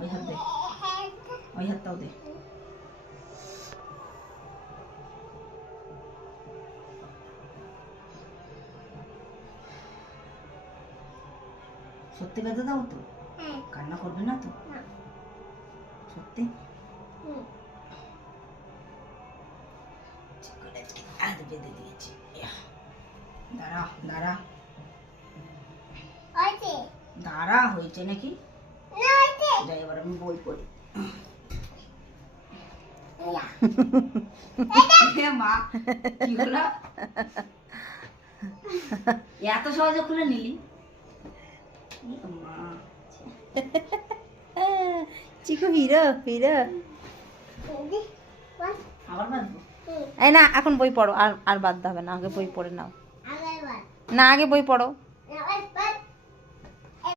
ওই হাত দে, ওই হাতটাও দে। সত্যি বেঁধে দাও তো, কান্না করবে না তো? সত্যি আজ বেঁধে দিয়েছি। দাঁড়া দাঁড়া দাঁড়া, হয়েছে নাকি? যাই এবার আমি বই পড়ি। মা কি হলো? এত সহজে খুলে নিলি? চিকু হিরো হিরো। আবার বাঁধবো? এই না, এখন বই পড়ো। আর আর বাঁধতে হবে না, আগে বই পড়ে নাও। না, আগে বই পড়ো।